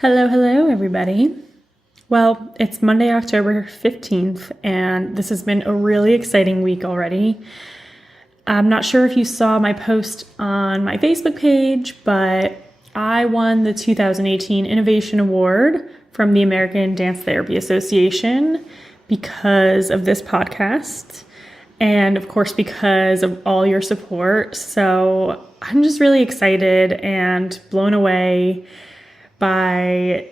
Hello, hello, everybody. Well, it's Monday, October 15th, and this has been a really exciting week already. I'm not sure if you saw my post on my Facebook page, but I won the 2018 Innovation Award from the American Dance Therapy Association because of this podcast, and of course, because of all your support. So I'm just really excited and blown away by,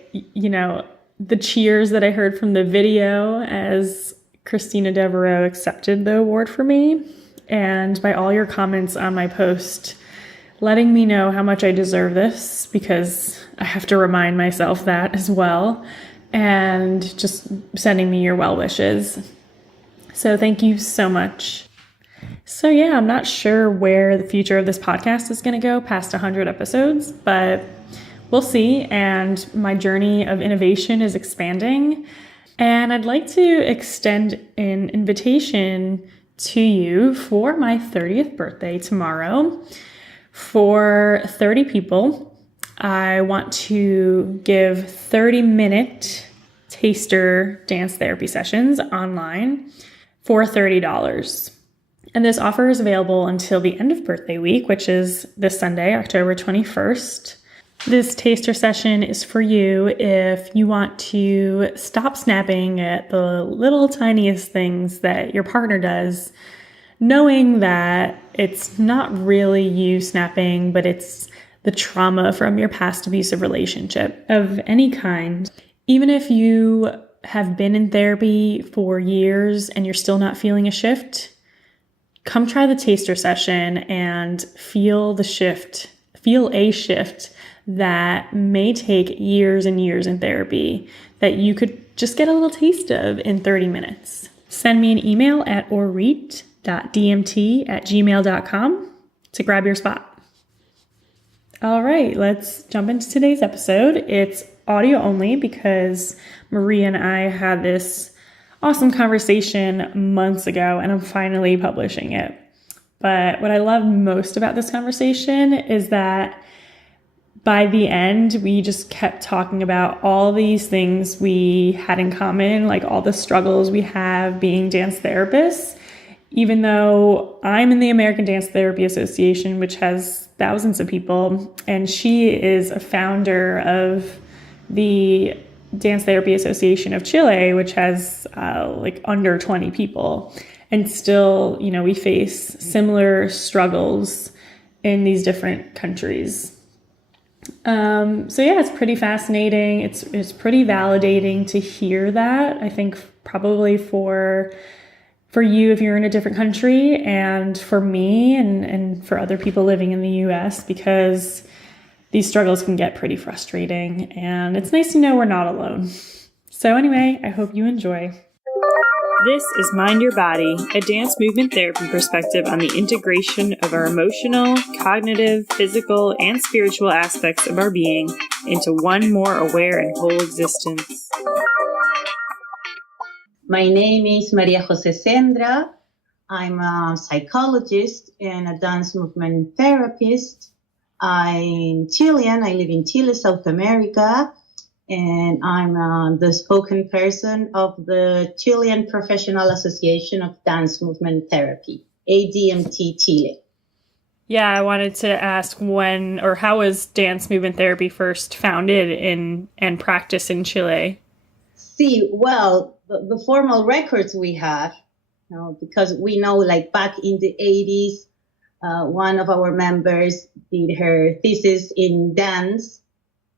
the cheers that I heard from the video as Christina Devereaux accepted the award for me, and by all your comments on my post letting me know how much I deserve this, because I have to remind myself that as well, and just sending me your well wishes. So thank you so much. So yeah, I'm not sure where the future of this podcast is going to go past 100 episodes, but we'll see, and my journey of innovation is expanding. And I'd like to extend an invitation to you for my 30th birthday tomorrow. For 30 people, I want to give 30-minute taster dance therapy sessions online for $30. And this offer is available until the end of birthday week, which is this Sunday, October 21st. This taster session is for you if you want to stop snapping at the little tiniest things that your partner does, knowing that it's not really you snapping, but it's the trauma from your past abusive relationship of any kind. Even if you have been in therapy for years and you're still not feeling a shift, come try the taster session and feel a shift that may take years and years in therapy that you could just get a little taste of in 30 minutes. Send me an email at orreet.dmt@gmail.com to grab your spot. All right, let's jump into today's episode. It's audio only because Maria and I had this awesome conversation months ago, and I'm finally publishing it. But what I love most about this conversation is that by the end, we just kept talking about all these things we had in common, like all the struggles we have being dance therapists, even though I'm in the American Dance Therapy Association, which has thousands of people, and she is a founder of the Dance Therapy Association of Chile, which has under 20 people. And still, we face similar struggles in these different countries. It's pretty fascinating. It's pretty validating to hear that. I think probably for you if you're in a different country, and for me and for other people living in the US, because these struggles can get pretty frustrating, and it's nice to know we're not alone. So anyway, I hope you enjoy. This is Mind Your Body, a dance movement therapy perspective on the integration of our emotional, cognitive, physical, and spiritual aspects of our being into one more aware and whole existence. My name is Maria Jose Sendra. I'm a psychologist and a dance movement therapist. I'm Chilean. I live in Chile, South America. And I'm the spoken person of the Chilean Professional Association of Dance Movement Therapy, ADMT Chile. Yeah, I wanted to ask how was dance movement therapy first founded and practiced in Chile? The formal records we have, because we know back in the 80s, one of our members did her thesis in dance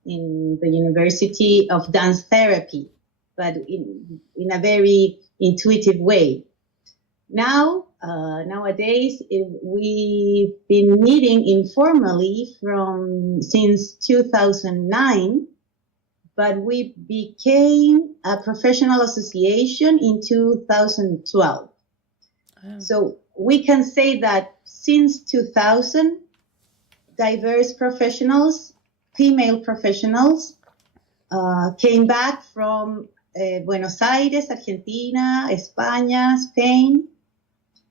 in the University of Dance Therapy, but in a very intuitive way. Nowadays, we've been meeting informally since 2009, but we became a professional association in 2012. Oh. So we can say that since 2000, diverse professionals, female professionals, came back from Buenos Aires, Argentina, España, Spain.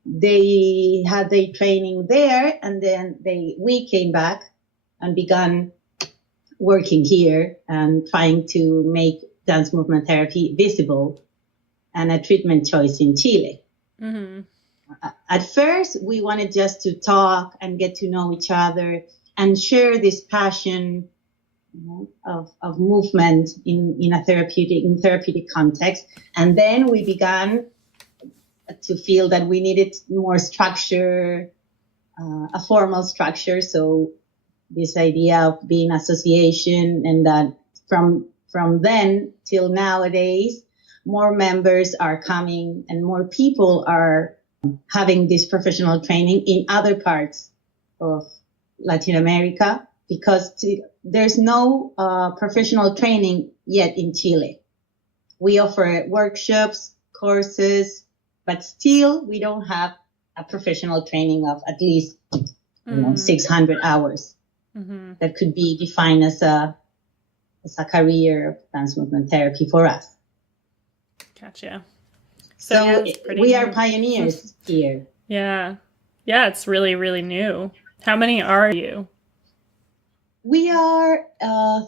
They had their training there, and then we came back and began working here and trying to make dance movement therapy visible and a treatment choice in Chile. Mm-hmm. At first, we wanted just to talk and get to know each other and share this passion, of movement in a therapeutic context. And then we began to feel that we needed more structure, a formal structure. So this idea of being association, and that from then till nowadays, more members are coming and more people are having this professional training in other parts of Latin America, because there's no professional training yet in Chile. We offer workshops, courses, but still we don't have a professional training of at least 600 hours that could be defined as a career of dance movement therapy for us. Gotcha. So yeah, we are pioneers here. Yeah. Yeah, it's really, really new. How many are you? We are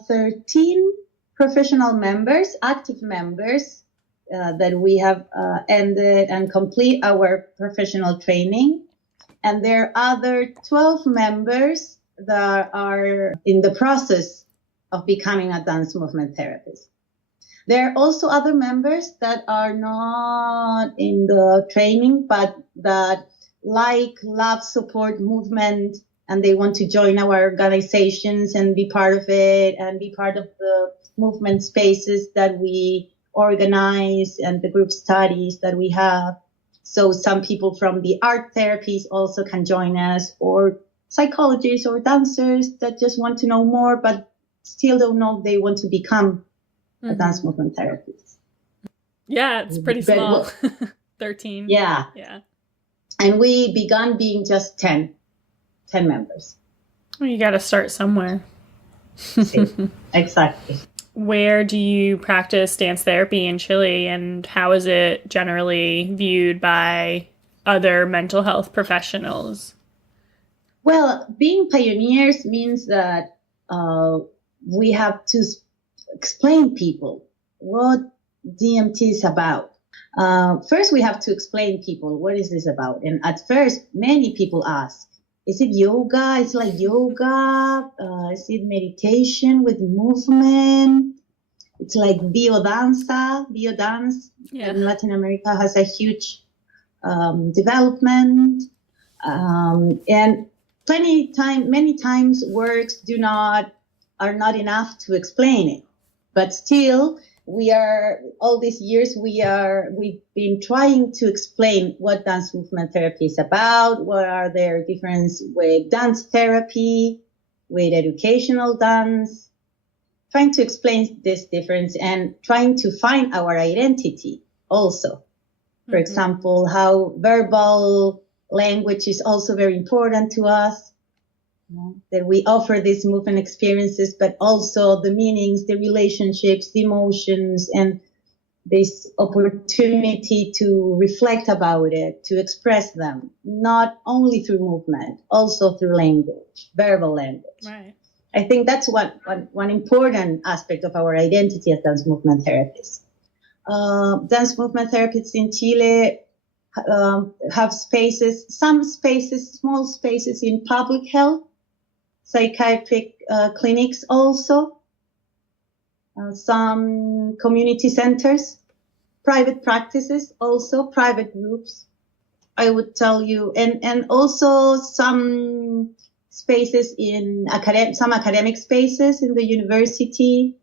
13 professional members, active members, that we have ended and complete our professional training. And there are other 12 members that are in the process of becoming a dance movement therapist. There are also other members that are not in the training, but that love support movement, and they want to join our organizations and be part of it and be part of the movement spaces that we organize and the group studies that we have. So some people from the art therapies also can join us, or psychologists or dancers that just want to know more, but still don't know if they want to become a dance movement therapist. Yeah, it's pretty small. 13. Yeah. And we began being just 10 members. Well, you got to start somewhere. Exactly. Where do you practice dance therapy in Chile, and how is it generally viewed by other mental health professionals? Well, being pioneers means that we have to explain people what DMT is about. First, we have to explain people what is this about. And at first, many people ask, is it yoga? It's like yoga. Is it meditation with movement? It's like biodance. In Latin America has a huge development. And many times words are not enough to explain it. But still, all these years, we've been trying to explain what dance movement therapy is about, what are their differences with dance therapy, with educational dance, trying to explain this difference and trying to find our identity also. For example, how verbal language is also very important to us. That we offer these movement experiences, but also the meanings, the relationships, the emotions, and this opportunity to reflect about it, to express them, not only through movement, also through language, verbal language. Right. I think that's one important aspect of our identity as dance movement therapists. Dance movement therapists in Chile have small spaces in public health, psychiatric clinics also, some community centers, private practices also, private groups, I would tell you, and also some spaces in some academic spaces in the university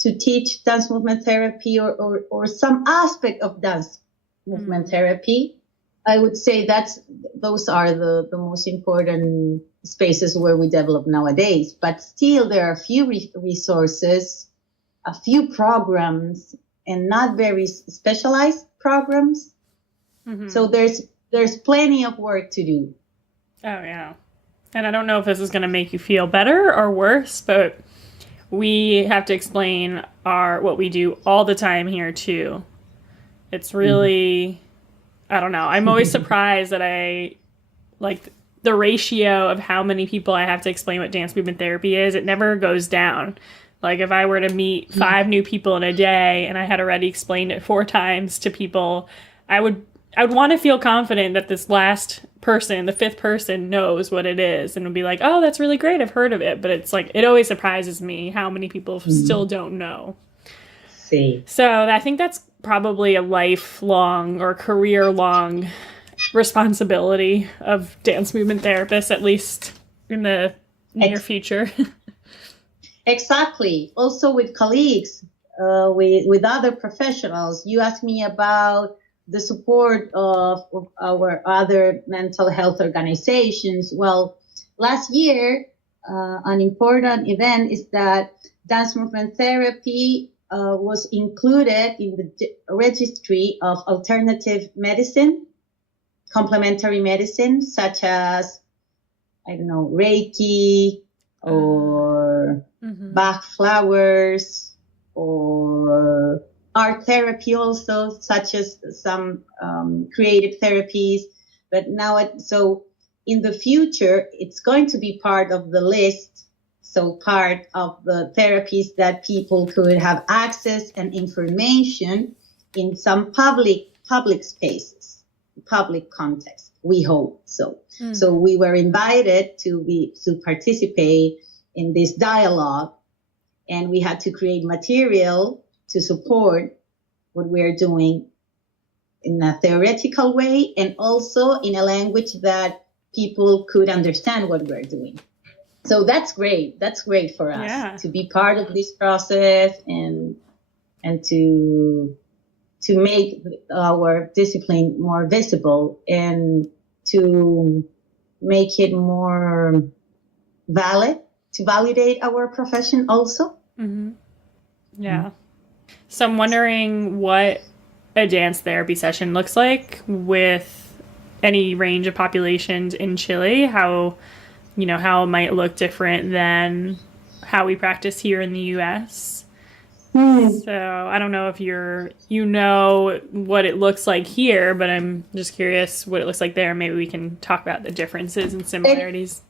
to teach dance movement therapy or some aspect of dance movement therapy. I would say those are the most important spaces where we develop nowadays. But still, there are a few resources, a few programs, and not very specialized programs. So there's plenty of work to do. Oh, yeah. And I don't know if this is going to make you feel better or worse, but we have to explain what we do all the time here, too. It's really... I don't know. I'm always surprised that the ratio of how many people I have to explain what dance movement therapy is, it never goes down. Like if I were to meet 5 new people in a day and I had already explained it 4 times to people, I would want to feel confident that this last person, the 5th person, knows what it is and would be like, oh, that's really great. I've heard of it. But it's like, it always surprises me how many people still don't know. See. So I think that's probably a lifelong or career-long responsibility of dance movement therapists, at least in the near future. Exactly. Also with colleagues, with other professionals. You asked me about the support of our other mental health organizations. Well, last year, an important event is that dance movement therapy was included in the registry of alternative medicine, complementary medicine, such as, I don't know, Reiki or Bach flowers or art therapy also, such as some creative therapies. But now, so in the future, it's going to be part of the list. So part of the therapies that people could have access and information in some public spaces, public context. We hope so. So we were invited to participate in this dialogue, and we had to create material to support what we're doing in a theoretical way and also in a language that people could understand what we're doing. So that's great. That's great for us to be part of this process and to make our discipline more visible and to make it more valid, to validate our profession also. Yeah. So I'm wondering what a dance therapy session looks like with any range of populations in Chile, how it might look different than how we practice here in the U.S. So I don't know if you know what it looks like here, but I'm just curious what it looks like there. Maybe we can talk about the differences and similarities.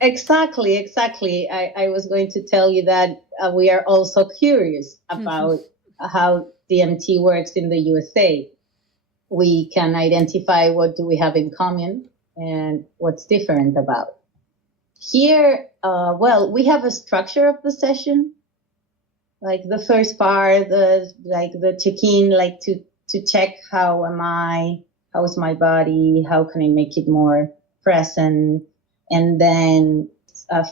Exactly. I was going to tell you that we are also curious about how DMT works in the USA. We can identify what do we have in common and what's different about it. Here, we have a structure of the session, like the first part, the check-in, like to check how is my body, how can I make it more present, and then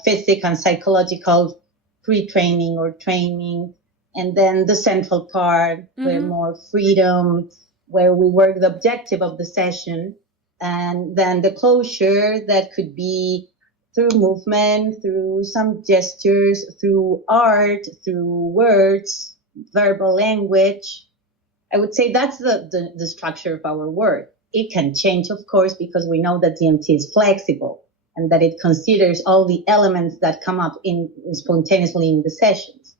physical and psychological pre-training or training, and then the central part where more freedom, where we work the objective of the session, and then the closure that could be through movement, through some gestures, through art, through words, verbal language. I would say that's the structure of our work. It can change, of course, because we know that DMT is flexible and that it considers all the elements that come up spontaneously in the sessions.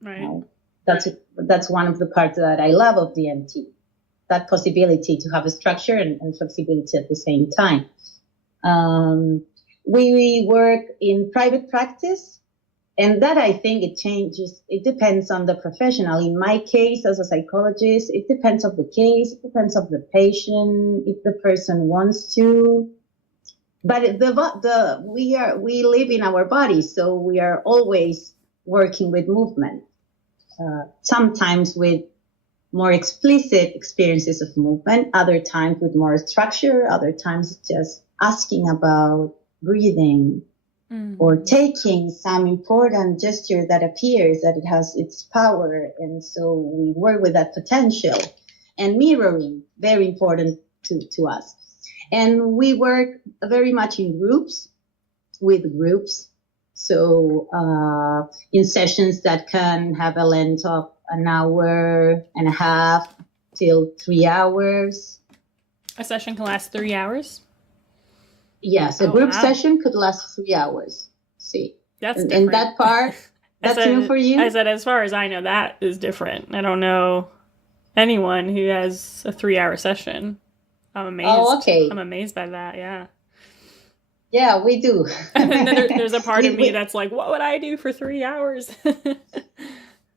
Right. That's one of the parts that I love of DMT, that possibility to have a structure and flexibility at the same time. We work in private practice, and that I think it changes. It depends on the professional. In my case, as a psychologist, it depends on the case. It depends on the patient, if the person wants to. But we live in our bodies, so we are always working with movement. Sometimes with more explicit experiences of movement, other times with more structure, other times just asking about breathing or taking some important gesture that appears that it has its power. And so we work with that potential, and mirroring, very important to us. And we work very much in groups, So in sessions that can have a length of an hour and a half till 3 hours. A session can last 3 hours? Yes, a group session could last 3 hours. See, that's different. And that part, that's new for you? I said, as far as I know, that is different. I don't know anyone who has a 3 hour session. I'm amazed. Oh, okay. I'm amazed by that, yeah. Yeah, we do. And then there's a part of me we that's like, what would I do for 3 hours?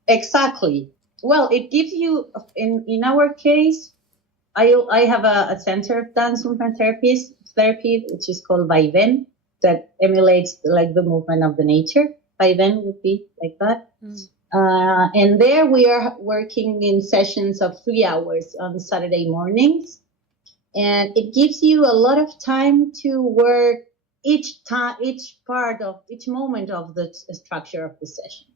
exactly. Well, it gives you in our case, I have a center of dance movement therapy, which is called Vaiven, that emulates like the movement of the nature. Vaiven would be like that. Mm. And there we are working in sessions of 3 hours on Saturday mornings. And it gives you a lot of time to work each moment of the structure of the session.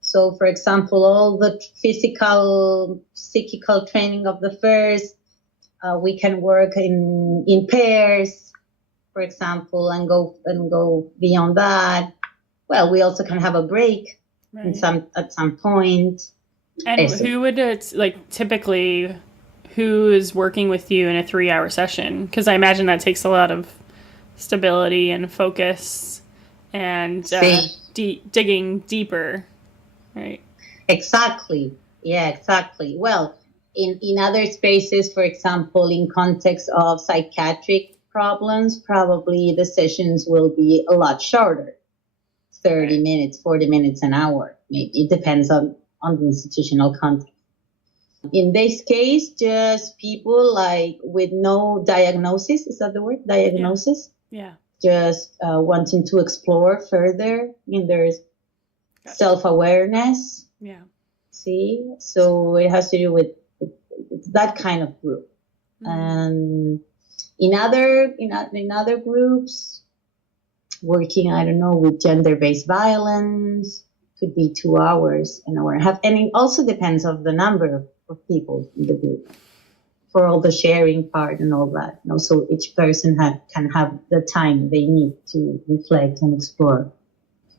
So, for example, all the physical, psychical training of the first, we can work in pairs, for example, and go beyond that. Well, we also can have a break at some point. And who would like typically who is working with you in a 3 hour session? Because I imagine that takes a lot of stability and focus and digging deeper, right? Exactly. Yeah, exactly. Well, in other spaces, for example, in context of psychiatric problems, probably the sessions will be a lot shorter, 30 minutes, 40 minutes, an hour. Maybe it depends on the institutional context. In this case, just people like with no diagnosis, is that the word? Diagnosis? Yeah. Just wanting to explore further in their self-awareness. Yeah. See? So it has to do with that kind of group. Mm-hmm. And in other groups, working, I don't know, with gender-based violence, could be 2 hours, an hour and a half. And it also depends on the number of people in the group for all the sharing part and all that. You know, so each person can have the time they need to reflect and explore.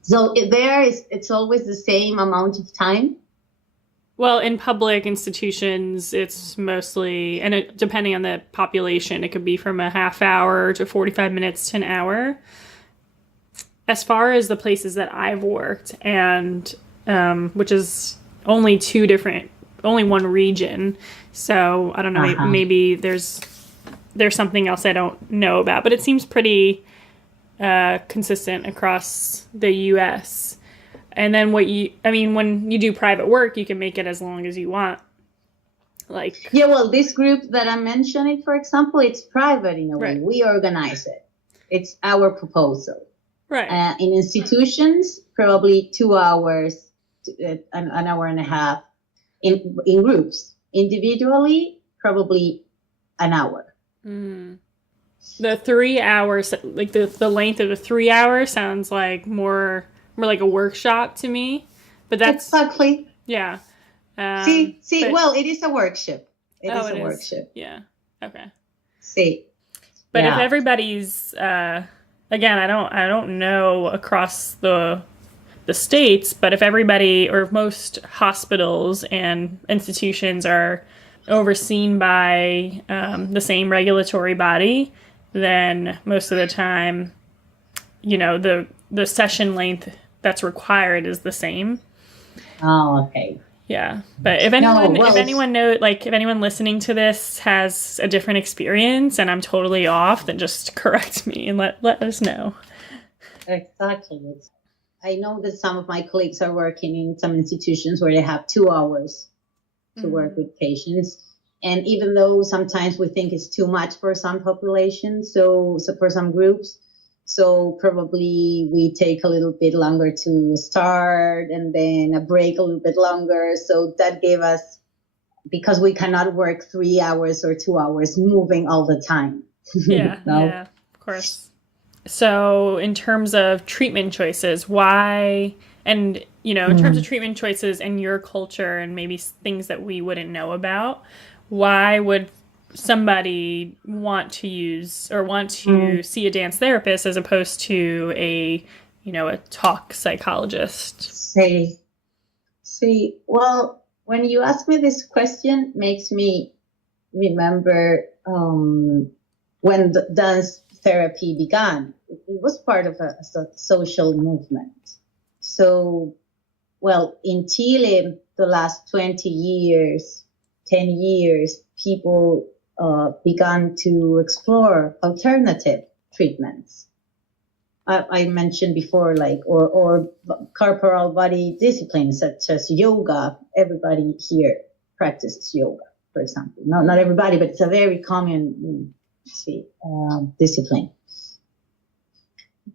So it's always the same amount of time. Well, in public institutions, it's mostly, and depending on the population, it could be from a half hour to 45 minutes to an hour. As far as the places that I've worked, and which is only only one region, so I don't know, maybe there's something else I don't know about, but it seems pretty consistent across the U.S. And then when you do private work, you can make it as long as you want. Yeah, well, this group that I'm mentioning, for example, it's private in a way. Right. We organize it. It's our proposal. Right. In institutions, probably 2 hours, an hour and a half. In groups, individually, probably an hour. Mm. The 3 hours, like the length of the 3 hours, sounds like more like a workshop to me. But that's exactly. Yeah. Well, it is a workshop. It is a workshop. Yeah. Okay. But if everybody's again, I don't know across the states, but if everybody or if most hospitals and institutions are overseen by the same regulatory body, then most of the time, the session length that's required is the same. Oh, okay. Yeah, but if anyone listening to this has a different experience and I'm totally off, then just correct me and let us know. Exactly. I know that some of my colleagues are working in some institutions where they have 2 hours to work with patients. And even though sometimes we think it's too much for some populations, so for some groups, so probably we take a little bit longer to start and then a break a little bit longer. So that gave us, because we cannot work 3 hours or 2 hours moving all the time. Yeah, yeah, of course. So in terms of treatment choices, why, and, in terms of treatment choices in your culture and maybe things that we wouldn't know about, why would somebody want to use or want to see a dance therapist as opposed to a talk psychologist? Well, when you ask me this question, makes me remember when the dance therapy began. It was part of a social movement. So, well, in Chile, the last 20 years, 10 years, people began to explore alternative treatments. I mentioned before, like, or corporal body disciplines such as yoga. Everybody here practices yoga, for example. Not everybody, but it's a very common discipline.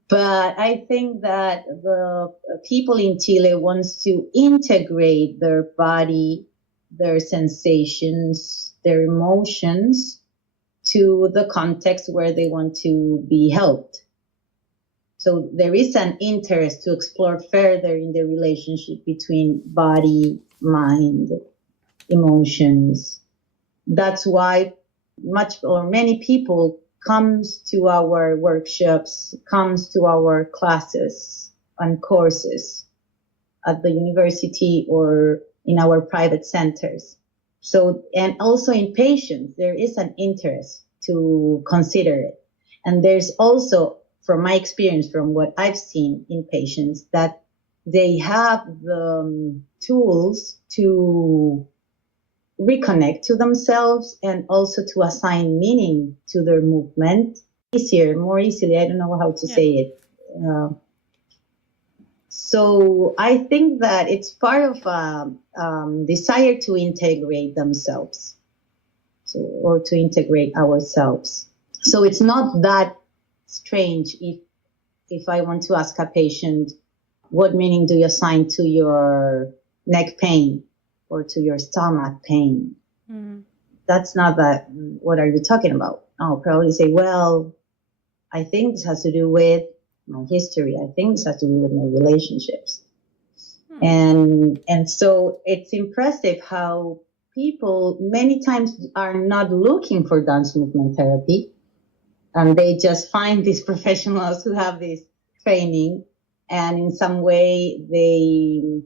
But I think that the people in Chile wants to integrate their body, their sensations, their emotions to the context where they want to be helped. So there is an interest to explore further in the relationship between body, mind, emotions. That's why many people comes to our workshops, comes to our classes and courses at the university or in our private centers. So, and also in patients, there is an interest to consider it. And there's also, from my experience, from what I've seen in patients, that they have the tools to reconnect to themselves and also to assign meaning to their movement more easily. I don't know how to say it. So I think that it's part of a desire to integrate themselves, or to integrate ourselves. So it's not that strange if I want to ask a patient, what meaning do you assign to your neck pain or to your stomach pain? Mm-hmm. That's not that. What are you talking about? I'll probably say, well, I think this has to do with my history. I think this has to do with my relationships. And so it's impressive how people many times are not looking for dance movement therapy, and they just find these professionals who have this training, and in some way they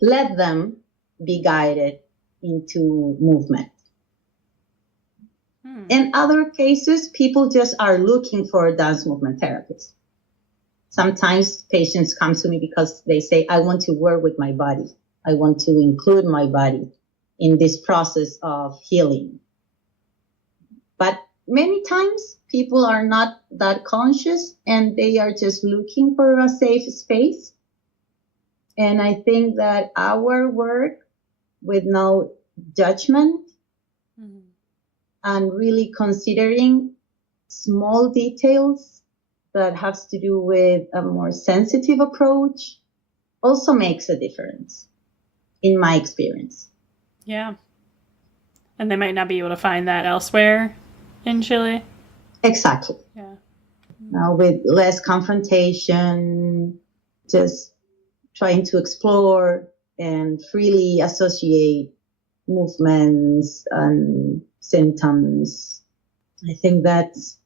let them be guided into movement. In other cases, people just are looking for a dance movement therapist. Sometimes patients come to me because they say, I want to work with my body. I want to include my body in this process of healing. But many times people are not that conscious, and they are just looking for a safe space. And I think that our work with no judgment and really considering small details that has to do with a more sensitive approach also makes a difference, in my experience. Yeah. And they might not be able to find that elsewhere in Chile. Exactly. Yeah. Now, with less confrontation, just trying to explore and freely associate movements and symptoms. I think that's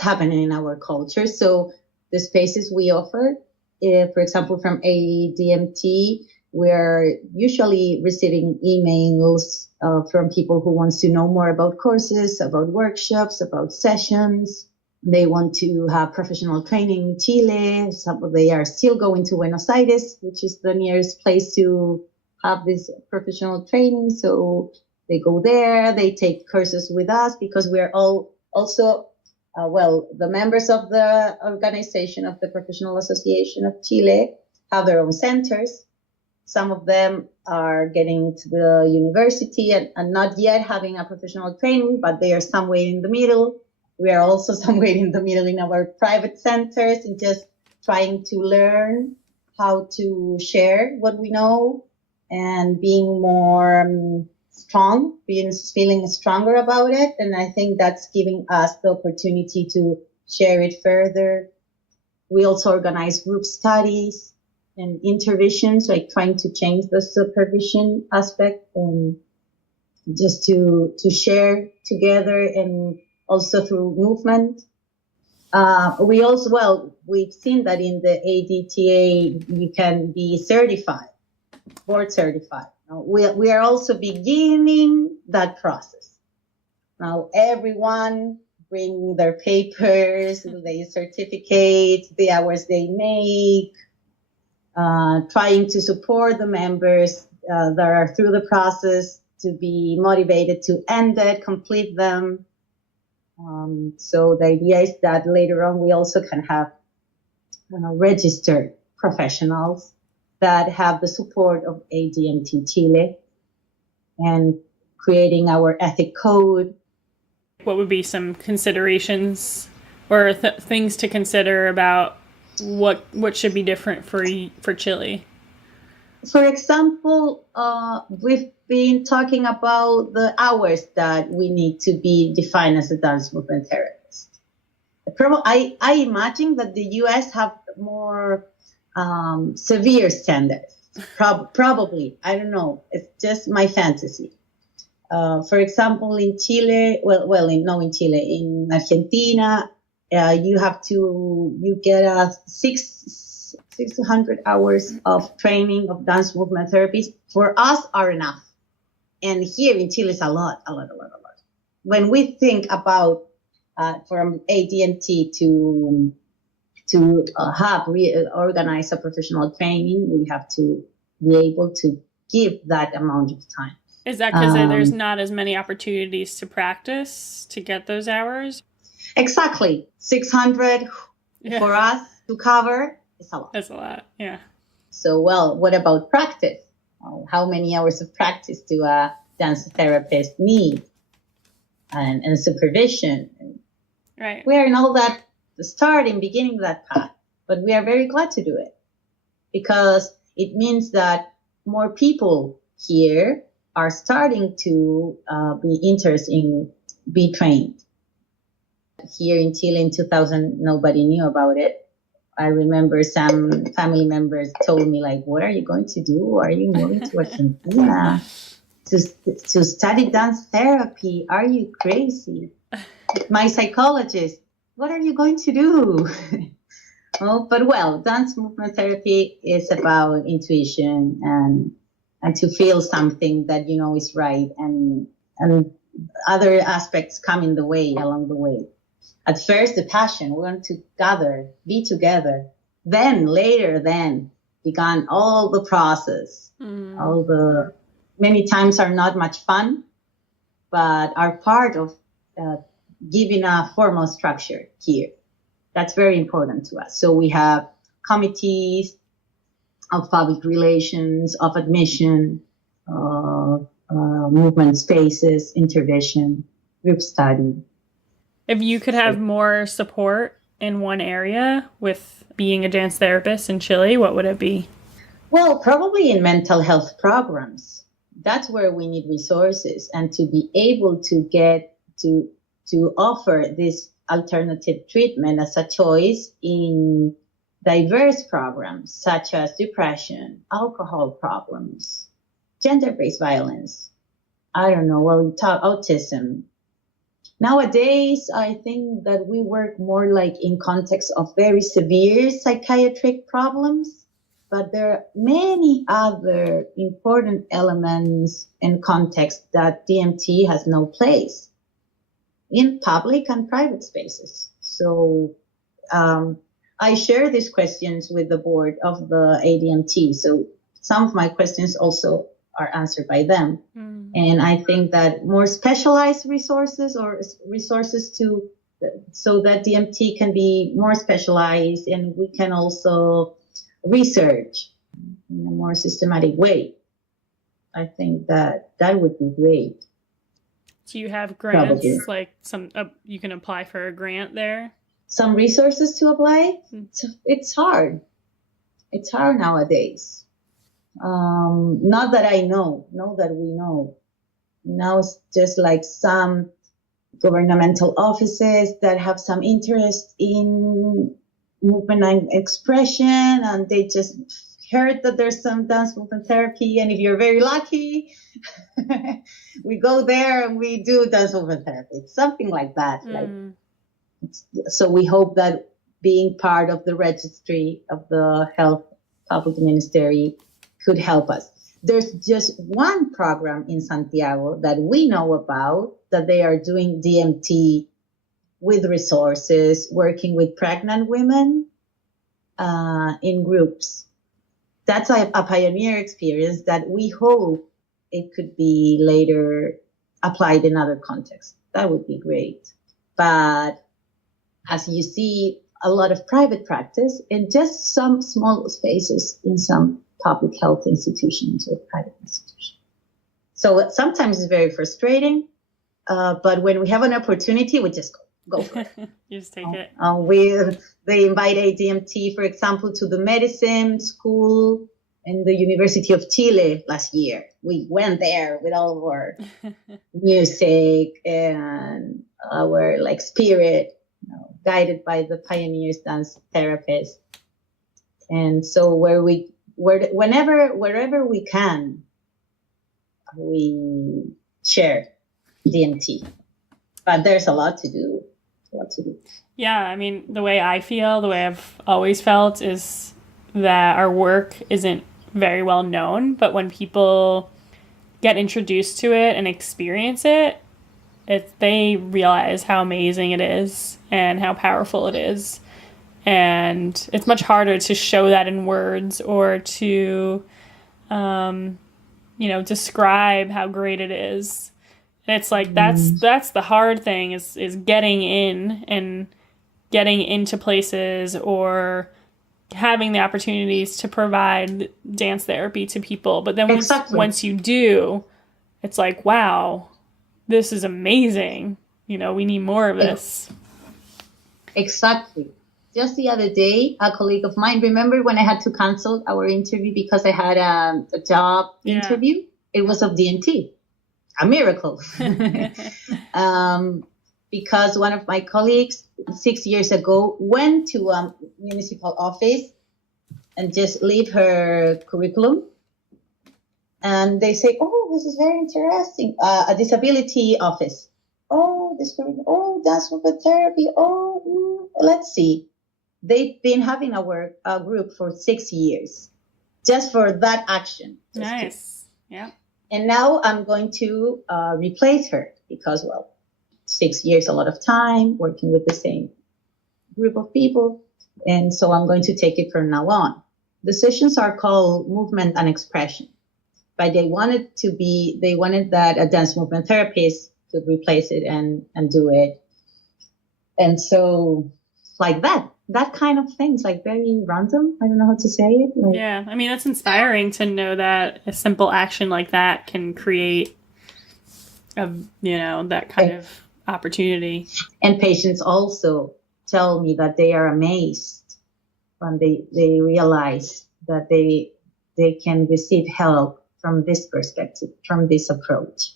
happening in our culture. So the spaces we offer, for example, from ADMT, we're usually receiving emails from people who wants to know more about courses, about workshops, about sessions. They want to have professional training in Chile. They are still going to Buenos Aires, which is the nearest place to have this professional training. So they go there, they take courses with us, because we're all also, the members of the organization of the Professional Association of Chile have their own centers. Some of them are getting to the university and not yet having a professional training, but they are somewhere in the middle. We are also somewhere in the middle in our private centers, and just trying to learn how to share what we know and being more strong, feeling stronger about it. And I think that's giving us the opportunity to share it further. We also organize group studies and interventions, like trying to change the supervision aspect and just to share together, and also through movement. We've seen that in the ADTA, you can be certified, board certified. We are also beginning that process. Now, everyone bring their papers, their certificates, the hours they make, trying to support the members that are through the process to be motivated to end it, complete them. So the idea is that later on we also can have registered professionals that have the support of ADMT Chile and creating our ethic code. What would be some considerations or things to consider about what should be different for Chile? For example, we've been talking about the hours that we need to be defined as a dance movement therapist. I imagine that the US have more severe standards. Probably, I don't know. It's just my fantasy. For example, in Chile, in Chile, in Argentina, you get 600 hours of training of dance movement therapies. For us are enough. And here in Chile is a lot. When we think about from ADMT to organize a professional training, we have to be able to give that amount of time. Is that because there's not as many opportunities to practice to get those hours? Exactly. 600 for us to cover is a lot. That's a lot, yeah. So, what about practice? How many hours of practice do a dance therapist need? And supervision. Right. We are in all that beginning of that path, but we are very glad to do it because it means that more people here are starting to be interested in be trained. Here in Chile in 2000, nobody knew about it. I remember some family members told me, like, what are you going to do? Are you moving to Argentina to study dance therapy? Are you crazy? My psychologist, what are you going to do? Dance movement therapy is about intuition and to feel something that you know is right, and other aspects come in the way along the way. At first, the passion, we want to be together. Then later, began all the process. All the many times are not much fun, but are part of giving a formal structure here. That's very important to us. So we have committees of public relations, of admission, movement spaces, intervention, group study. If you could have more support in one area with being a dance therapist in Chile, what would it be? Well, probably in mental health programs. That's where we need resources, and to be able to get to offer this alternative treatment as a choice in diverse programs such as depression, alcohol problems, gender-based violence, autism. Nowadays, I think that we work more like in context of very severe psychiatric problems, but there are many other important elements and contexts that DMT has no place in public and private spaces. So I share these questions with the board of the ADMT. So some of my questions also are answered by them. And I think that more specialized resources or resources so that DMT can be more specialized, and we can also research in a more systematic way. I think that would be great. Do you have grants? Probably. Like you can apply for a grant there? Some resources to apply? It's hard. It's hard nowadays. Not that I know, that we know. Now it's just like some governmental offices that have some interest in movement and expression, and they just heard that there's some dance movement therapy, and if you're very lucky, we go there and we do dance movement therapy. It's something like that. So we hope that being part of the registry of the Health Public Ministry could help us. There's just one program in Santiago that we know about, that they are doing DMT with resources, working with pregnant women in groups. That's a pioneer experience that we hope it could be later applied in other contexts. That would be great. But as you see, a lot of private practice and just some small spaces in some public health institutions or private institutions. So sometimes it's very frustrating, but when we have an opportunity, we just go for it. You just take it. They invite ADMT, for example, to the medicine school in the University of Chile last year. We went there with all of our music and our spirit, guided by the pioneers dance therapists. And so wherever we can, we share DMT. But there's a lot to do. Yeah, I mean, the way I've always felt is that our work isn't very well known, but when people get introduced to it and experience it, they realize how amazing it is and how powerful it is. And it's much harder to show that in words or to, describe how great it is. And it's like, that's the hard thing is getting in and getting into places or having the opportunities to provide dance therapy to people. But then once you do, it's like, wow, this is amazing. We need more of this. Exactly. Just the other day, a colleague of mine, remember when I had to cancel our interview because I had a job interview? It was of DMT. A miracle. Because one of my colleagues 6 years ago went to a municipal office and just leave her curriculum. And they say, oh, this is very interesting. A disability office. Oh, this curriculum. Oh, that's movement therapy. Oh, let's see. They've been having a group for 6 years just for that action. Nice. Yeah. And now I'm going to replace her because, 6 years, a lot of time working with the same group of people. And so I'm going to take it from now on. The sessions are called movement and expression, but they wanted that a dance movement therapist could replace it and do it. And so like that kind of things, very random. I don't know how to say it. Yeah. I mean, that's inspiring to know that a simple action like that can create that kind of opportunity. And patients also tell me that they are amazed when they realize that they can receive help from this perspective, from this approach.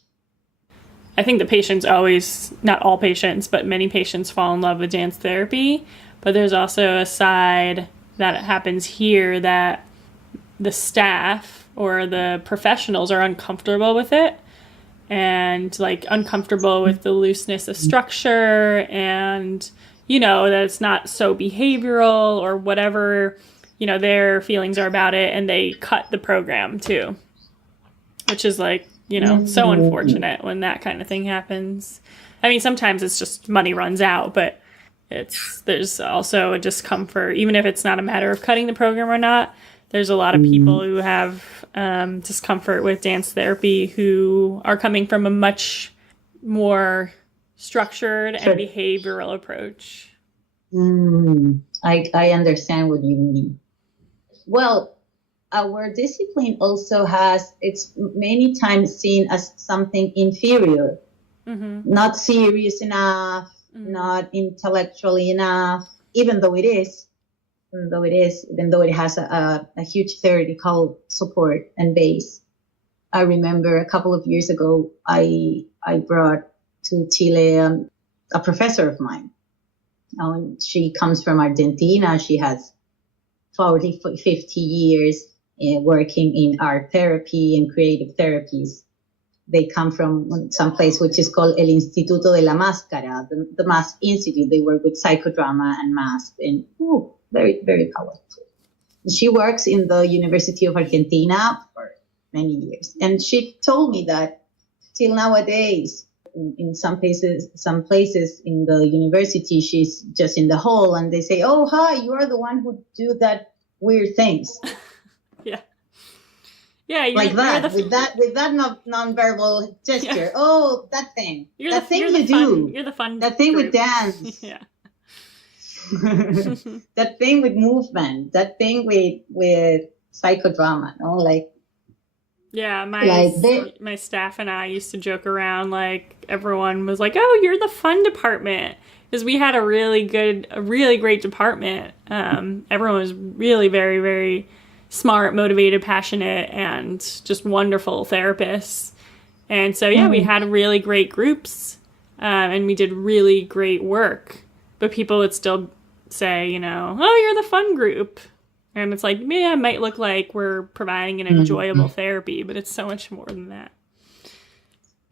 I think the patients always, not all patients, but many patients fall in love with dance therapy. But there's also a side that happens here that the staff or the professionals are uncomfortable with it and uncomfortable with the looseness of structure and, that it's not so behavioral or whatever, their feelings are about it. And they cut the program too, which is so unfortunate when that kind of thing happens. I mean, sometimes it's just money runs out, but there's also a discomfort, even if it's not a matter of cutting the program or not. There's a lot of people who have discomfort with dance therapy who are coming from a much more structured and behavioral approach. I understand what you mean. Well, our discipline also it's many times seen as something inferior, not serious enough, not intellectually enough, even though it has a huge theoretical support and base. I remember a couple of years ago, I brought to Chile a professor of mine. She comes from Argentina. She has 40, 50 years working in art therapy and creative therapies. They come from some place which is called El Instituto de la Máscara, the Mask Institute. They work with psychodrama and mask, and very, very powerful. She works in the University of Argentina for many years. And she told me that till nowadays, in some places in the university, she's just in the hall and they say, oh, hi, you are the one who do that weird things. Yeah. Yeah, with that nonverbal gesture. Yeah. Oh, that thing. You're the thing. You're the fun with dance. Yeah. That thing with movement, that thing with psychodrama, no? Yeah, Like they, my staff and I used to joke around, like everyone was like, "Oh, you're the fun department," because we had a really great department. Everyone was really very, very smart, motivated, passionate, and just wonderful therapists. And so, yeah, we mm, had really great groups, and we did really great work. But people would still say, "Oh, you're the fun group." And it's like, yeah, it might look like we're providing an enjoyable therapy, but it's so much more than that.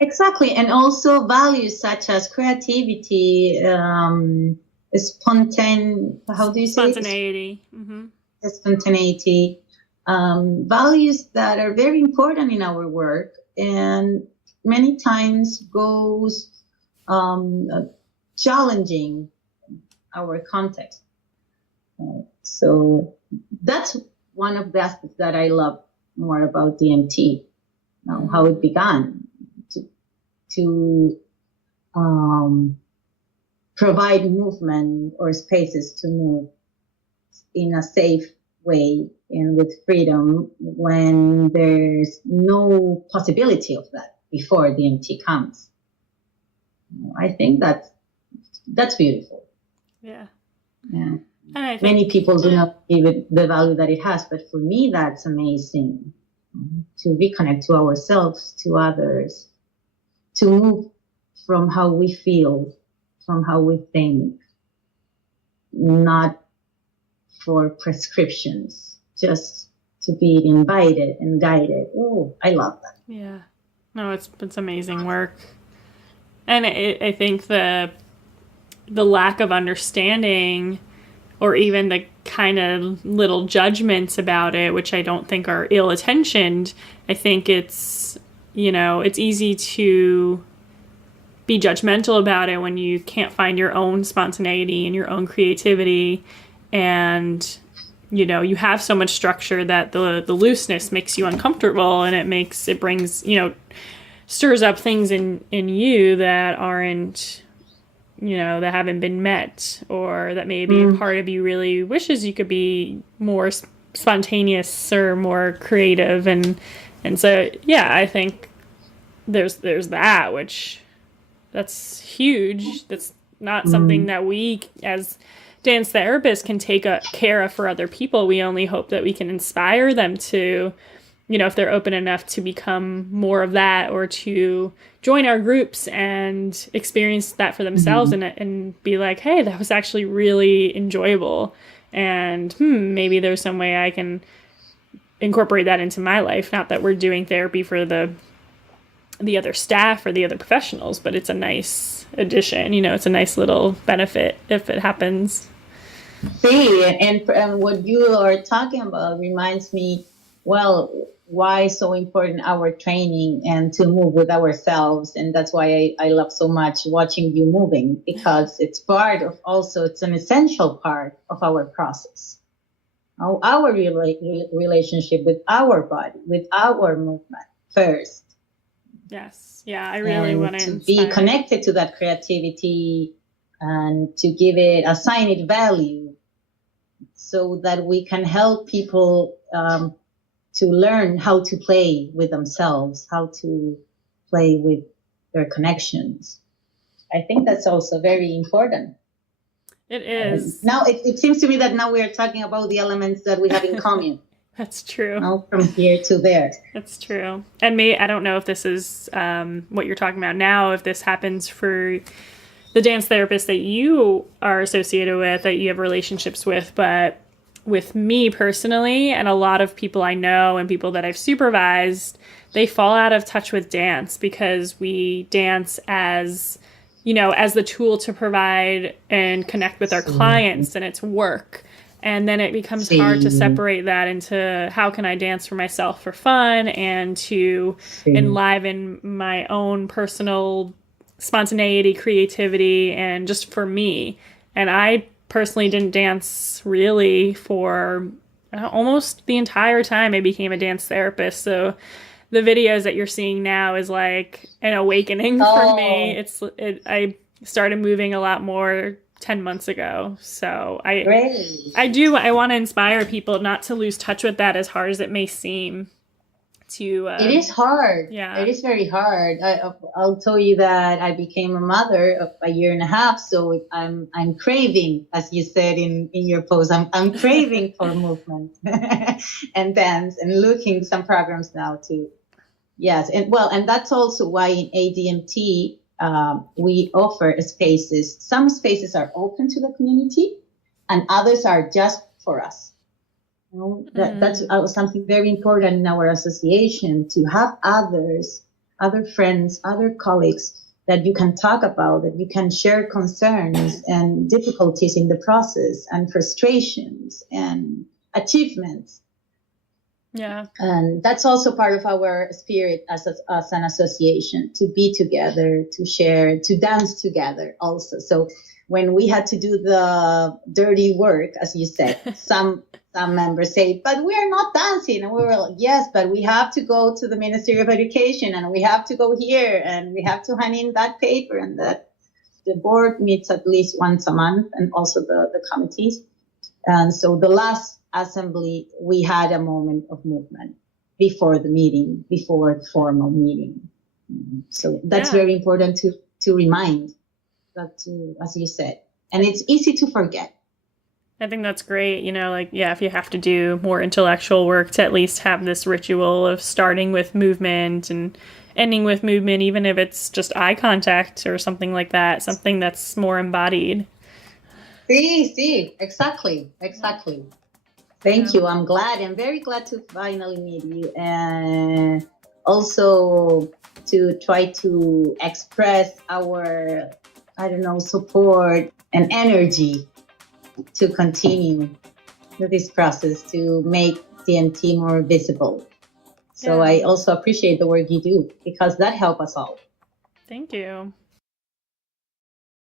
exactly. And also values such as creativity, how do you say it? Spontaneity. Mm-hmm. Spontaneity, values that are very important in our work and many times goes challenging our context. So that's one of the aspects that I love more about DMT, how it began to provide movement or spaces to move in a safe way and with freedom when there's no possibility of that before DMT comes. I think that's beautiful. Yeah. Yeah. And I think many people do not give it the value that it has, but for me, that's amazing to reconnect to ourselves, to others, to move from how we feel, from how we think, not for prescriptions, just to be invited and guided. Oh, I love that. Yeah. No, it's amazing work. And I think the lack of understanding or even the kind of little judgments about it, which I don't think are ill-intentioned, I think it's easy to be judgmental about it when you can't find your own spontaneity and your own creativity, and you have so much structure that the looseness makes you uncomfortable, and it brings stirs up things in you that aren't that haven't been met, or that maybe a part of you really wishes you could be more spontaneous or more creative, and so yeah, I think there's that, which that's huge. That's not something that we as dance therapists can take care of for other people. We only hope that we can inspire them to, if they're open enough to become more of that, or to join our groups and experience that for themselves, and be like, hey, that was actually really enjoyable. And maybe there's some way I can incorporate that into my life. Not that we're doing therapy for the other staff or the other professionals, but it's a nice addition. It's a nice little benefit if it happens. See, and what you are talking about reminds me, well, why so important our training and to move with ourselves. And that's why I love so much watching you moving, because it's it's an essential part of our process. Our relationship with our body, with our movement first. Yes. Yeah, I really want to be connected to that creativity and to assign it value, so that we can help people to learn how to play with themselves, how to play with their connections. I think that's also very important. It is. Now it seems to me that now we are talking about the elements that we have in common. That's true. From here to there. That's true. And I don't know if this is what you're talking about now, if this happens for the dance therapists that you are associated with, that you have relationships with, but with me personally, and a lot of people I know and people that I've supervised, they fall out of touch with dance because we dance as the tool to provide and connect with our clients, and it's work. And then it becomes hard to separate that into how can I dance for myself for fun and to enliven my own personal spontaneity, creativity, and just for me. And I personally didn't dance really for almost the entire time I became a dance therapist. So the videos that you're seeing now is like an awakening for me. I started moving a lot more 10 months ago. So Great. I want to inspire people not to lose touch with that, as hard as it may seem. It is hard. Yeah. It is very hard. I'll tell you that I became a mother of a year and a half, so I'm craving, as you said in your post, I'm craving for movement and dance, and looking some programs now too. Yes, and that's also why in ADMT we offer spaces. Some spaces are open to the community, and others are just for us. That's something very important in our association, to have other friends, other colleagues that you can talk about, that you can share concerns and difficulties in the process, and frustrations and achievements. Yeah. And that's also part of our spirit as an association, to be together, to share, to dance together also. So when we had to do the dirty work, as you said, some members say, but we are not dancing. And we were like, yes, but we have to go to the Ministry of Education, and we have to go here, and we have to hand in that paper, and that the board meets at least once a month, and also the committees. And so the last assembly, we had a moment of movement before the meeting, before the formal meeting. So that's very important to remind that, as you said, and it's easy to forget. I think that's great. If you have to do more intellectual work, to at least have this ritual of starting with movement and ending with movement, even if it's just eye contact or something like that, something that's more embodied. Sí, exactly. Thank you. I'm very glad to finally meet you, and also to try to express our, support and energy to continue with this process, to make DMT more visible. So I also appreciate the work you do, because that helps us all. Thank you.